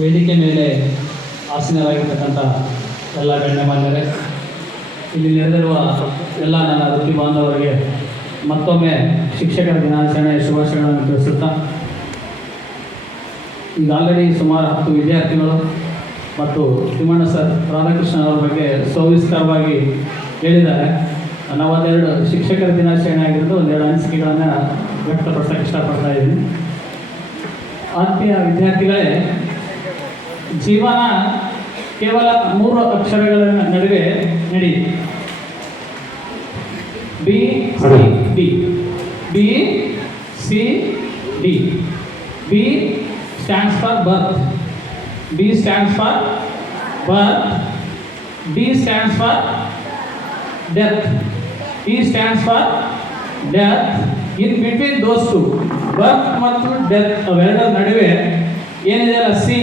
ವೇದಿಕೆ ಮೇಲೆ ಆಸೀನರಾಗಿರ್ತಕ್ಕಂಥ ಎಲ್ಲ ಗಣ್ಯಮಾನ್ಯರೇ, ಇಲ್ಲಿ ನೆರೆದಿರುವ ಎಲ್ಲ ನನ್ನ ವೃತ್ತಿ ಬಾಂಧವರಿಗೆ ಮತ್ತೊಮ್ಮೆ ಶಿಕ್ಷಕರ ದಿನಾಚರಣೆ ಶುಭಾಶಯಗಳನ್ನು ತಿಳಿಸುತ್ತಾ, ಈಗ ಆಲ್ರೆಡಿ ಸುಮಾರು 10 ವಿದ್ಯಾರ್ಥಿಗಳು ಮತ್ತು ತಿಮ್ಮಣ್ಣ ಸರ್ ರಾಧಾಕೃಷ್ಣ ಅವರ ಬಗ್ಗೆ ಸವಿಸ್ತಾರವಾಗಿ ಹೇಳಿದ್ದಾರೆ. ನಾವು ಒಂದೆರಡು ಶಿಕ್ಷಕರ ದಿನಾಚರಣೆ ಆಗಿರೋದು ಒಂದೆರಡು ಅನಿಸಿಕೆಗಳನ್ನು ವ್ಯಕ್ತಪಡಿಸೋಕ್ಕೆ ಇಷ್ಟಪಡ್ತಾ ಇದ್ದೀನಿ. ಆತ್ಮೀಯ ವಿದ್ಯಾರ್ಥಿಗಳೇ, ಜೀವನ ಕೇವಲ 3 ಅಕ್ಷರಗಳ ನಡುವೆ ನಡೆಯಿತು. B C D. B C D. B stands for birth. B stands for birth. D stands for death. E stands for death. In between those two, birth ಮತ್ತು ಡೆತ್ ಅವೆರಡರ ನಡುವೆ ಏನಿದೆಯಲ್ಲ ಸಿ,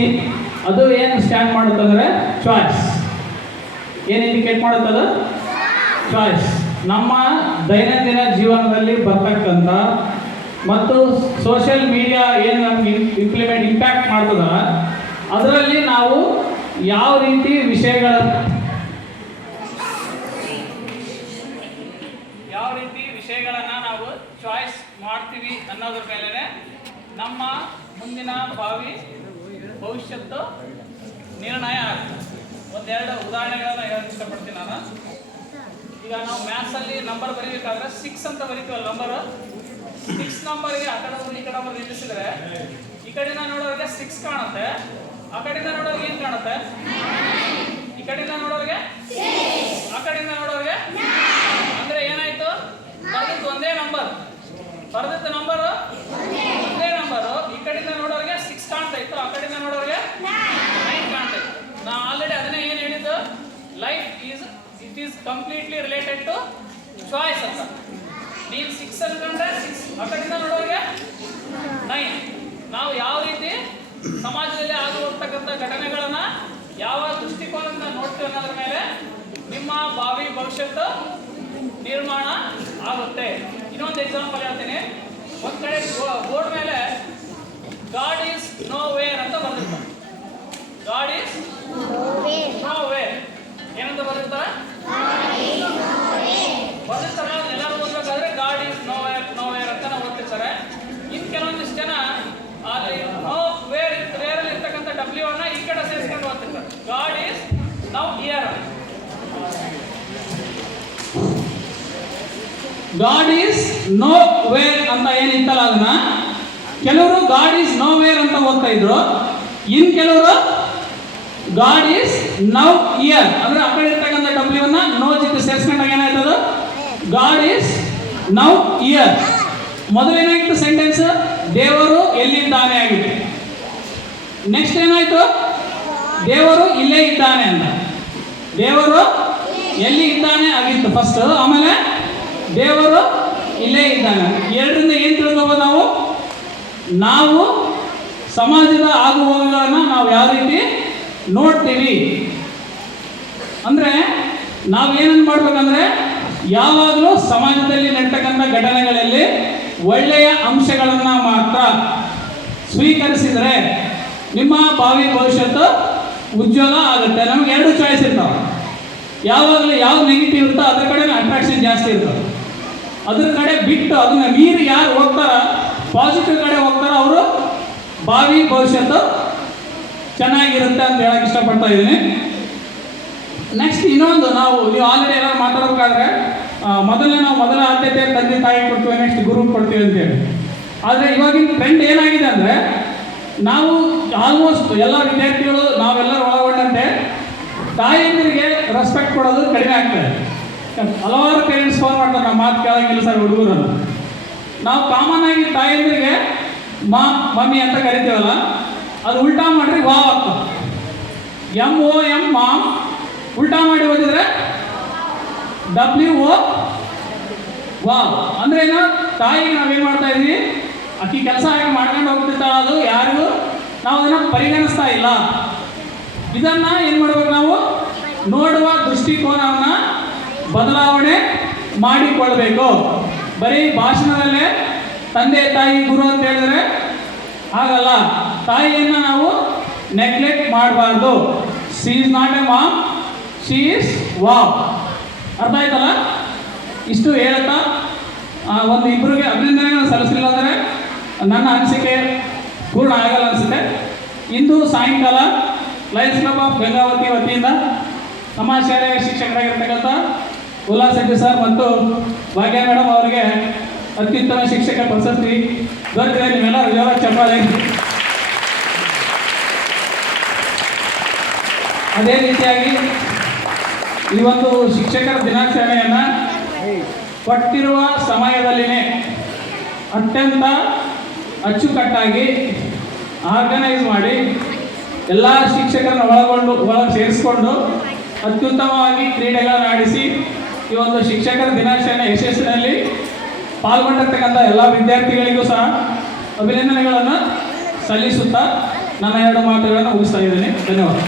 ಅದು ಏನು ಸ್ಟ್ಯಾಂಡ್ ಮಾಡುತ್ತಂದರೆ ಚಾಯ್ಸ್. ಏನು indicate ಮಾಡುತ್ತದ? Choice. ನಮ್ಮ ದೈನಂದಿನ ಜೀವನದಲ್ಲಿ ಬರ್ತಕ್ಕಂಥ ಮತ್ತು ಸೋಷಿಯಲ್ ಮೀಡಿಯಾ ಏನು ನಮ್ಗೆ ಇಂಪ್ಯಾಕ್ಟ್ ಮಾಡ್ತದ, ಅದರಲ್ಲಿ ನಾವು ಯಾವ ರೀತಿ ವಿಷಯಗಳನ್ನು ನಾವು ಚಾಯ್ಸ್ ಮಾಡ್ತೀವಿ ಅನ್ನೋದ್ರ ಮೇಲೆ ನಮ್ಮ ಮುಂದಿನ ಭವಿಷ್ಯತ್ತು ನಿರ್ಣಯ ಆಗ್ತದೆ. ಒಂದೆರಡು ಉದಾಹರಣೆಗಳನ್ನು ಹೇಳಕ್ಕೆ ಇಷ್ಟಪಡ್ತೀನಿ ನಾನು. ಈಗ ನಾವು ಮ್ಯಾಥ್ಸಲ್ಲಿ ನಂಬರ್ ಬರೀಬೇಕಾದ್ರೆ 6 ಅಂತ ಬರೀತೀವಲ್ಲ, ನಂಬರ್ 6 ನಂಬರ್ಗೆ ಆ ಕಡೆ ಈ ಕಡೆ ನಿಲ್ಲಿಸಿದ್ರೆ ಈ ಕಡೆಯಿಂದ ನೋಡೋರಿಗೆ 6 ಕಾಣುತ್ತೆ, ಆ ಕಡೆಯಿಂದ ನೋಡೋರಿಗೆ ಏನು ಕಾಣುತ್ತೆ? ಈ ಕಡೆಯಿಂದ ನೋಡೋರಿಗೆ ಆ ಕಡೆಯಿಂದ ನೋಡೋರಿಗೆ ಅಂದ್ರೆ ಏನಾಯ್ತು? ಬರೆದಿದ್ದು ಒಂದೇ ನಂಬರ್, ಬರೆದಿದ್ದ ನಂಬರ್ ಒಂದೇ ನಂಬರು. ಈ ಕಡೆಯಿಂದ ನೋಡೋರಿಗೆ 6 ಕಾಣ್ತಾ ಇತ್ತು, ಆ ಕಡೆಯಿಂದ ನೋಡೋರಿಗೆ 9 ಕಾಣ್ತಾ ಇತ್ತು. ನಾ ಆಲ್ರೆಡಿ ಅದನ್ನೇ ಏನು ಹೇಳಿದ್ದು, life is completely related to choice ಅಂತ. ನೀವು 6 ಅನ್ಕೊಂಡ್ರೆ 6, ಆ ಕಡೆಯಿಂದ ನೋಡೋರಿಗೆ 9. ನಾವು ಯಾವ ರೀತಿ ಸಮಾಜದಲ್ಲಿ ಆಗುವಂತಕ್ಕಂಥ ಘಟನೆಗಳನ್ನ ಯಾವ ದೃಷ್ಟಿಕೋನದಿಂದ ನೋಡ್ತೀವಿ ಅನ್ನೋದ್ರ ಮೇಲೆ ನಿಮ್ಮ ಭವಿಷ್ಯತ್ತು ನಿರ್ಮಾಣ ಆಗುತ್ತೆ. ಇನ್ನೊಂದು ಎಕ್ಸಾಂಪಲ್ ಹೇಳ್ತೀನಿ. ಒಂದ್ ಕಡೆ ಬೋರ್ಡ್ ಮೇಲೆ ಗಾಡ್ ಈಸ್ ನೋ ವೇರ್ ಅಂತ ಬರೆದಿರ್ತಾರೆ. ಗಾಡ್ ಈಸ್ ನೋ ವೇರ್ ಏನಂತ ಬರೆದಿರ್ತಾರೆ? ಬರೆದಿರ್ತಾರೆ. ಎಲ್ಲರೂ ಓದಬೇಕಾದ್ರೆ ಗಾಡ್ ಈಸ್ ನೋ ವೇರ್ ಅಂತ ನಾವು ಓದ್ತಿರ್ತಾರೆ. ಇನ್ನು ಕೆಲವೊಂದಿಷ್ಟು ಜನ ಅಲ್ಲಿ ನೋ ವೇರ್ ಅಲ್ಲಿ ಇರ್ತಕ್ಕಂಥ ಡಬ್ಲ್ಯೂ ಅನ್ನ ಈ ಕಡೆ ಸೇರಿಸ್ಕೊಂಡು ಓದ್ತಿರ್ತಾರೆ. God is now here. God is nowhere ಅಂತ ಏನಿತ್ತಲ್ಲ ಅದನ್ನ ಕೆಲವರು ಗಾಡ್ ಈಸ್ ನೋ ವೇರ್ ಅಂತ ಓದ್ತಾ ಇದ್ರು. ಇನ್ ಕೆಲವರು ಗಾಡ್ ಈಸ್ ನೌ ಹಿಯರ್ ಅಂದ್ರೆ ಆ ಕಡೆ ಇರ್ತಕ್ಕಂಥ ಡಬ್ಲ್ಯೂ ಅನ್ನ ನೋ ಜೊತೆ ಸೇರಿಸ್ಕೊಂಡಾಗ ಏನಾಯ್ತದ? God is now here. ಮೊದಲೇನಾಯ್ತು ಸೆಂಟೆನ್ಸ್? ದೇವರು ಎಲ್ಲಿದ್ದಾನೆ ಆಗಿತ್ತು. ನೆಕ್ಸ್ಟ್ ಏನಾಯ್ತು? ದೇವರು ಇಲ್ಲೇ ಇದ್ದಾನೆ ಅಂತ. ದೇವರು ಎಲ್ಲಿ ಇದ್ದಾನೆ ಆಗಿತ್ತು ಫಸ್ಟ್, ಆಮೇಲೆ ದೇವರು ಇಲ್ಲೇ ಇದ್ದಾನೆ. ಎರಡರಿಂದ ಏನು ತಿಳ್ಕೊಬೋದು ನಾವು? ನಾವು ಸಮಾಜದ ಆಗುಹೋಗುಗಳನ್ನು ನಾವು ಯಾವ ರೀತಿ ನೋಡ್ತೀವಿ ಅಂದರೆ, ನಾವೇನನ್ನು ಮಾಡ್ಬೇಕಂದ್ರೆ ಯಾವಾಗಲೂ ಸಮಾಜದಲ್ಲಿ ನಡ್ತಕ್ಕಂಥ ಘಟನೆಗಳಲ್ಲಿ ಒಳ್ಳೆಯ ಅಂಶಗಳನ್ನು ಮಾತ್ರ ಸ್ವೀಕರಿಸಿದರೆ ನಿಮ್ಮ ಭವಿಷ್ಯತ್ತು ಉಜ್ವಲ ಆಗುತ್ತೆ. ನಮ್ಗೆ 2 ಚಾಯ್ಸ್ ಇರ್ತಾವೆ. ಯಾವಾಗಲೂ ಯಾವ್ದು ನೆಗೆಟಿವ್ ಇರುತ್ತೋ ಅದ್ರ ಕಡೆ ಅಟ್ರಾಕ್ಷನ್ ಜಾಸ್ತಿ ಇರ್ತದೆ. ಅದ್ರ ಕಡೆ ಬಿಟ್ಟು ಅದನ್ನ ಮೀರಿ ಯಾರು ಹೋಗ್ತಾರ, ಪಾಸಿಟಿವ್ ಕಡೆ ಹೋಗ್ತಾರ, ಅವರು ಭವಿಷ್ಯತ್ತು ಚೆನ್ನಾಗಿರುತ್ತೆ ಅಂತ ಹೇಳಕ್ಕೆ ಇಷ್ಟಪಡ್ತಾ ಇದ್ದೀನಿ. ನೆಕ್ಸ್ಟ್ ಇನ್ನೊಂದು, ನೀವು ಆಲ್ರೆಡಿ ಎಲ್ಲರೂ ಮಾತಾಡಬೇಕಾದ್ರೆ ಮೊದಲ ಆದ್ಯತೆ ತಂದೆ ತಾಯಿ ಕೊಡ್ತೀವಿ, ನೆಕ್ಸ್ಟ್ ಗುರು ಕೊಡ್ತೀವಿ ಅಂತೇಳಿ. ಆದರೆ ಇವಾಗಿನ ಟ್ರೆಂಡ್ ಏನಾಗಿದೆ ಅಂದರೆ, ನಾವು ಆಲ್ಮೋಸ್ಟ್ ಎಲ್ಲ ವಿದ್ಯಾರ್ಥಿಗಳು ನಾವೆಲ್ಲರೂ ಒಳಗೊಂಡಂತೆ ತಾಯಿಯಂದಿರಿಗೆ ರೆಸ್ಪೆಕ್ಟ್ ಕೊಡೋದು ಕಡಿಮೆ ಆಗ್ತದೆ. ಹಲವಾರು ಪೇರೆಂಟ್ಸ್ ಫೋನ್ ಮಾಡ್ತಾರೆ, ನಮ್ಮ ಮಾತು ಕೇಳಂಗಿಲ್ಲ ಸರ್ ಹುಡುಗರನ್ನು. ನಾವು ಕಾಮನ್ ಆಗಿ ತಾಯಿಯಂದಿರಿಗೆ ಮಮ್ಮಿ ಅಂತ ಕರಿತೀವಲ್ಲ, ಅದು ಉಲ್ಟಾ ಮಾಡ್ರಿ ವಾವ್ ಆಗ್ತದೆ. MOM mom. ಉಲ್ಟಾ ಮಾಡಿ ಓದಿದ್ರೆ WO ವಾವ್. ಅಂದ್ರೆ ಏನೋ ತಾಯಿಗೆ ನಾವೇನು ಮಾಡ್ತಾ ಇದ್ವಿ, ಅಕ್ಕಿ ಕೆಲಸ ಹಾಗೆ ಮಾಡ್ಕೊಂಡು ಹೋಗ್ತಿರ್ತಾಳ, ಅದು ಯಾರಿಗೂ ನಾವು ಅದನ್ನು ಪರಿಗಣಿಸ್ತಾ ಇಲ್ಲ. ಇದನ್ನ ಏನು ಮಾಡ್ಬೇಕು, ನಾವು ನೋಡುವ ದೃಷ್ಟಿಕೋನವನ್ನು ಬದಲಾವಣೆ ಮಾಡಿಕೊಳ್ಬೇಕು. ಬರೀ ಭಾಷಣದಲ್ಲೇ ತಂದೆ ತಾಯಿ ಗುರು ಅಂತ ಹೇಳಿದ್ರೆ ಆಗಲ್ಲ. ತಾಯಿಯನ್ನು ನಾವು ನೆಗ್ಲೆಕ್ಟ್ ಮಾಡಬಾರ್ದು. She is not a mom, she is wow. ಅರ್ಥ ಆಯ್ತಲ್ಲ? ಇಷ್ಟು ಹೇಳ್ತಾ ಒಂದು ಇಬ್ಬರಿಗೆ ಅಭಿನಂದನೆಗಳನ್ನು ಸಲ್ಲಿಸಲಿಲ್ಲ ಅಂದರೆ ನನ್ನ ಅನಿಸಿಕೆ ಪೂರ್ಣ ಆಗಲ್ಲ ಅನಿಸುತ್ತೆ. ಇಂದು ಸಾಯಂಕಾಲ ಲಯನ್ಸ್ ಕ್ಲಬ್ ಆಫ್ ಗಂಗಾವತಿ ವತಿಯಿಂದ ನಮ್ಮ ಶಾಲೆಯ ಶಿಕ್ಷಕರಾಗಿರ್ತಕ್ಕಂಥ ಉಲ್ಲಾಸ್ ಶೆಟ್ಟಿ ಸರ್ ಮತ್ತು ಭಾಗ್ಯ ಮೇಡಮ್ ಅವರಿಗೆ ಅತ್ಯುತ್ತಮ ಶಿಕ್ಷಕ ಪ್ರಶಸ್ತಿ ದೊರೆತಿದೆ. ನೀವೆಲ್ಲ ಜೋರ ಚಪ್ಪಾಳೆ. ಅದೇ ರೀತಿಯಾಗಿ ಈ ಒಂದು ಶಿಕ್ಷಕರ ದಿನಾಚರಣೆಯನ್ನು ಕೊಟ್ಟಿರುವ ಸಮಯದಲ್ಲಿನೇ ಅತ್ಯಂತ ಅಚ್ಚುಕಟ್ಟಾಗಿ ಆರ್ಗನೈಸ್ ಮಾಡಿ ಎಲ್ಲ ಶಿಕ್ಷಕರನ್ನು ಒಳಗೆ ಸೇರಿಸಿಕೊಂಡು ಅತ್ಯುತ್ತಮವಾಗಿ ಕ್ರೀಡೆಗಳನ್ನು ಆಡಿಸಿ ಈ ಒಂದು ಶಿಕ್ಷಕರ ದಿನಾಚರಣೆ ಯಶಸ್ಸಿನಲ್ಲಿ ಪಾಲ್ಗೊಂಡಿರ್ತಕ್ಕಂಥ ಎಲ್ಲ ವಿದ್ಯಾರ್ಥಿಗಳಿಗೂ ಸಹ ಅಭಿನಂದನೆಗಳನ್ನು ಸಲ್ಲಿಸುತ್ತಾ ನನ್ನ ಎರಡು ಮಾತುಗಳನ್ನು ಮುಗಿಸ್ತಾ ಇದ್ದೀನಿ. ಧನ್ಯವಾದ.